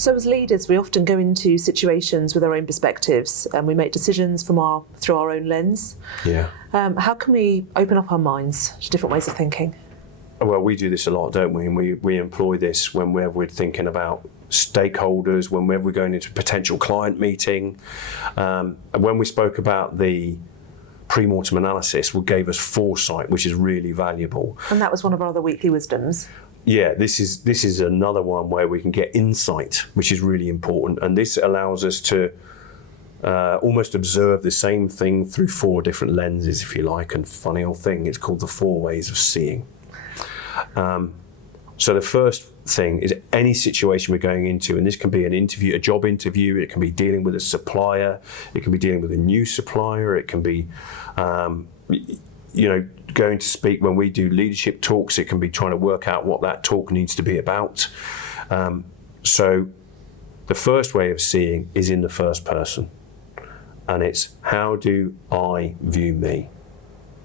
So as leaders, we often go into situations with our own perspectives and we make decisions through our own lens. Yeah. How can we open up our minds to different ways of thinking? Well, we do this a lot, don't we? And we employ this whenever we're thinking about stakeholders, whenever we're going into a potential client meeting. And when we spoke about the pre-mortem analysis, what gave us foresight, which is really valuable. And that was one of our other weekly wisdoms. Yeah, this is another one where we can get insight, which is really important. And this allows us to almost observe the same thing through 4 different lenses, if you like. And funny old thing, it's called the 4 ways of seeing. So the first thing is any situation we're going into, and this can be an interview, a job interview, it can be dealing with a supplier, it can be dealing with a new supplier, it can be, going to speak when we do leadership talks, it can be trying to work out what that talk needs to be about. So the first way of seeing is in the first person, and it's how do I view me?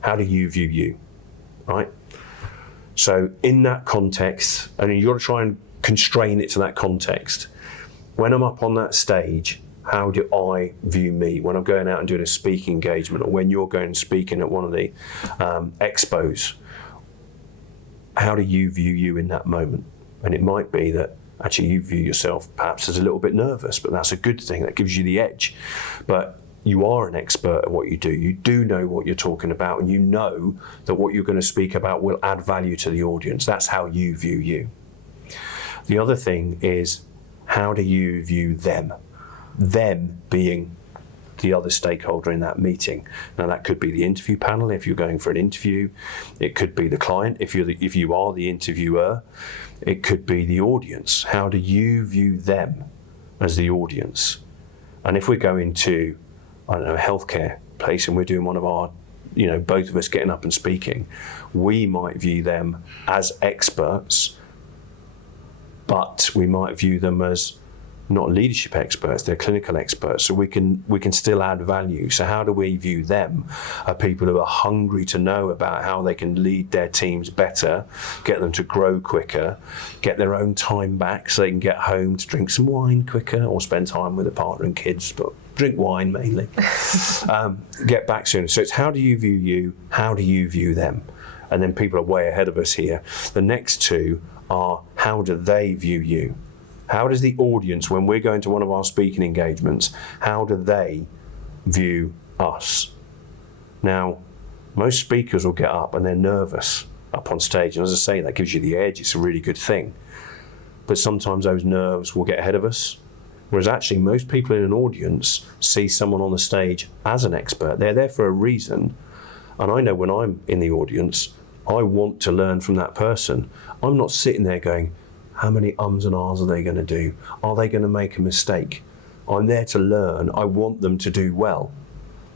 How do you view you, right? So in that context, and you've got to try and constrain it to that context. When I'm up on that stage, how do I view me? When I'm going out and doing a speaking engagement, or when you're going and speaking at one of the expos, how do you view you in that moment? And it might be that actually you view yourself perhaps as a little bit nervous, but that's a good thing, that gives you the edge. But you are an expert at what you do. You do know what you're talking about, and you know that what you're going to speak about will add value to the audience. That's how you view you. The other thing is, how do you view them? Them being the other stakeholder in that meeting. Now that could be the interview panel if you're going for an interview. It could be the client if you are the interviewer. It could be the audience. How do you view them as the audience? And if we're going to, I don't know, a healthcare place, and we're doing one of our, both of us getting up and speaking, we might view them as experts, but we might view them as not leadership experts, they're clinical experts, so we can still add value. So how do we view them? Are people who are hungry to know about how they can lead their teams better, get them to grow quicker, get their own time back so they can get home to drink some wine quicker or spend time with a partner and kids, but drink wine mainly. Get back sooner. So it's how do you view you? How do you view them? And then people are way ahead of us here. The next 2 are how do they view you? How does the audience, when we're going to one of our speaking engagements, how do they view us? Now, most speakers will get up and they're nervous up on stage. And as I say, that gives you the edge. It's a really good thing. But sometimes those nerves will get ahead of us. Whereas actually most people in an audience see someone on the stage as an expert. They're there for a reason. And I know when I'm in the audience, I want to learn from that person. I'm not sitting there going, how many ums and ahs are they going to do? Are they going to make a mistake? I'm there to learn. I want them to do well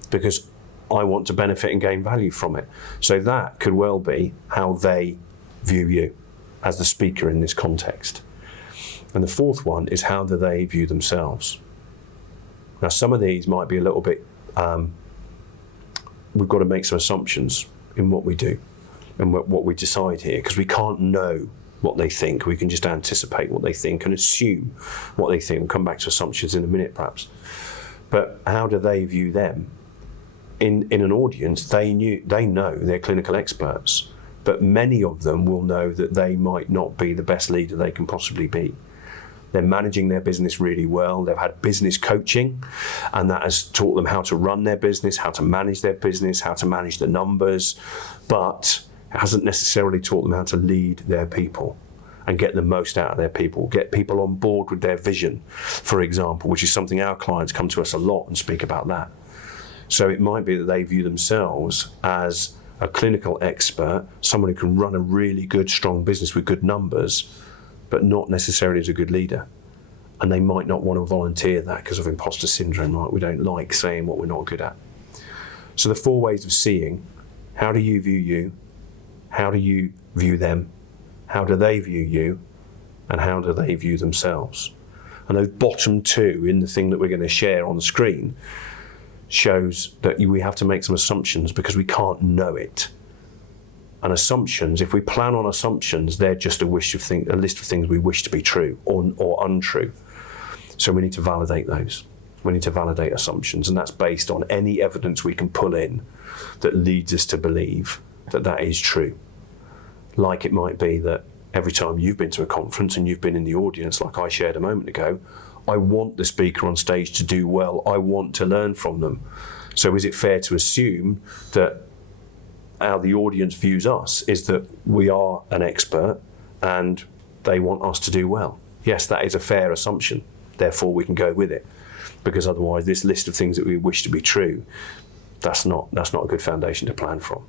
because I want to benefit and gain value from it. So that could well be how they view you as the speaker in this context. And the 4th one is how do they view themselves? Now some of these might be a little bit, we've got to make some assumptions in what we do and what we decide here, because we can't know what they think. We can just anticipate what they think and assume what they think. We'll come back to assumptions in a minute perhaps. But how do they view them? In an audience, they know they're clinical experts, but many of them will know that they might not be the best leader they can possibly be. They're managing their business really well. They've had business coaching, and that has taught them how to run their business, how to manage their business, how to manage the numbers, but it hasn't necessarily taught them how to lead their people and get the most out of their people, get people on board with their vision, for example, which is something our clients come to us a lot and speak about that. So it might be that they view themselves as a clinical expert, someone who can run a really good, strong business with good numbers, but not necessarily as a good leader. And they might not want to volunteer that because of imposter syndrome, right? We don't like saying what we're not good at. So the 4 ways of seeing, how do you view you? How do you view them? How do they view you? And how do they view themselves? And those bottom 2 in the thing that we're going to share on the screen shows that we have to make some assumptions because we can't know it. And assumptions, if we plan on assumptions, they're just a list of things we wish to be true or untrue. So we need to validate those. We need to validate assumptions, and that's based on any evidence we can pull in that leads us to believe that that is true. Like it might be that every time you've been to a conference and you've been in the audience, like I shared a moment ago, I want the speaker on stage to do well. I want to learn from them. So is it fair to assume that how the audience views us is that we are an expert and they want us to do well? Yes, that is a fair assumption. Therefore, we can go with it. Because otherwise, this list of things that we wish to be true, that's not a good foundation to plan from.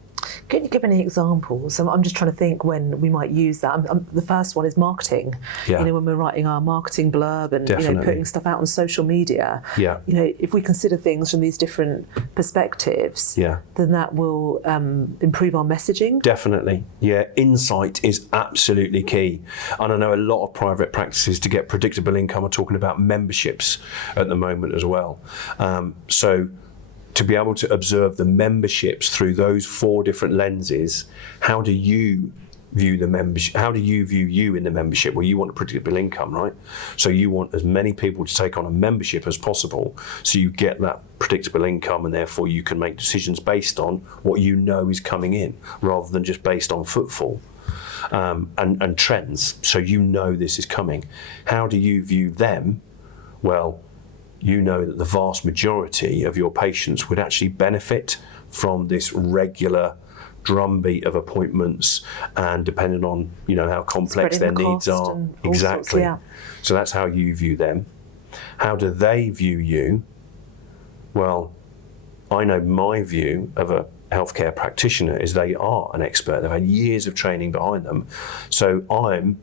Can you give any examples? I'm just trying to think when we might use that. The first one is marketing. Yeah. When we're writing our marketing blurb and Definitely. putting stuff out on social media. Yeah. If we consider things from these different perspectives, Yeah. then that will improve our messaging. Definitely. Yeah, insight is absolutely key. And I know a lot of private practices to get predictable income are talking about memberships at the moment as well. So to be able to observe the memberships through those 4 different lenses, how do you view the membership? How do you view you in the membership? Well, you want a predictable income, right? So you want as many people to take on a membership as possible, so you get that predictable income, and therefore you can make decisions based on what you know is coming in, rather than just based on footfall and trends. So you know this is coming. How do you view them? Well, you know that the vast majority of your patients would actually benefit from this regular drumbeat of appointments, and depending on how complex Spreading their the needs cost are. and all Exactly. sorts, yeah. So that's how you view them. How do they view you? Well, I know my view of a healthcare practitioner is they are an expert. They've had years of training behind them. So I'm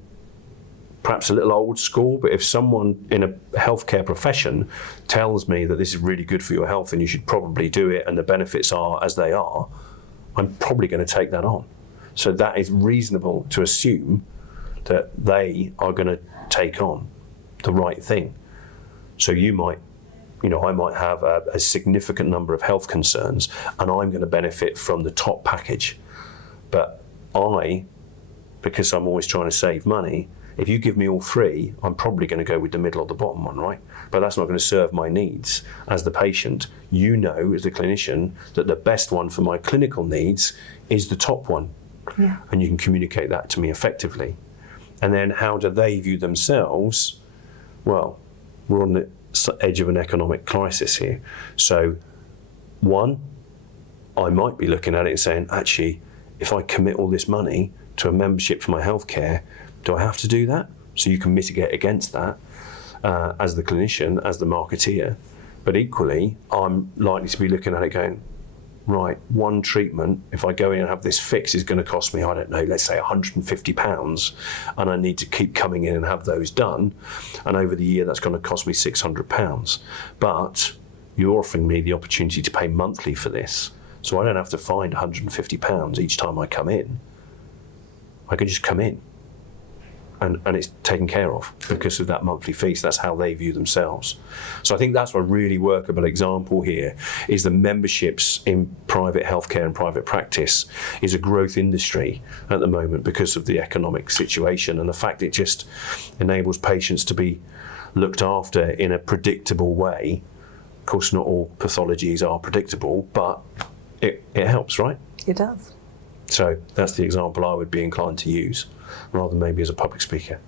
perhaps a little old school, but if someone in a healthcare profession tells me that this is really good for your health and you should probably do it and the benefits are as they are, I'm probably going to take that on. So that is reasonable to assume that they are going to take on the right thing. So I might have a significant number of health concerns and I'm going to benefit from the top package. But because I'm always trying to save money, if you give me all 3, I'm probably going to go with the middle or the bottom one, right? But that's not going to serve my needs as the patient. You know, as the clinician, that the best one for my clinical needs is the top one. Yeah. And you can communicate that to me effectively. And then how do they view themselves? Well, we're on the edge of an economic crisis here. So, one, I might be looking at it and saying, actually, if I commit all this money to a membership for my healthcare, do I have to do that? So you can mitigate against that as the clinician, as the marketeer. But equally, I'm likely to be looking at it going, right, one treatment, if I go in and have this fix, is going to cost me, I don't know, let's say £150, and I need to keep coming in and have those done. And over the year, that's going to cost me £600. But you're offering me the opportunity to pay monthly for this. So I don't have to find £150 each time I come in. I can just come in. And it's taken care of because of that monthly fee. So that's how they view themselves. So I think that's a really workable example here, is the memberships in private healthcare and private practice is a growth industry at the moment because of the economic situation and the fact it just enables patients to be looked after in a predictable way. Of course, not all pathologies are predictable, but it helps, right? It does. So that's the example I would be inclined to use, rather than maybe as a public speaker.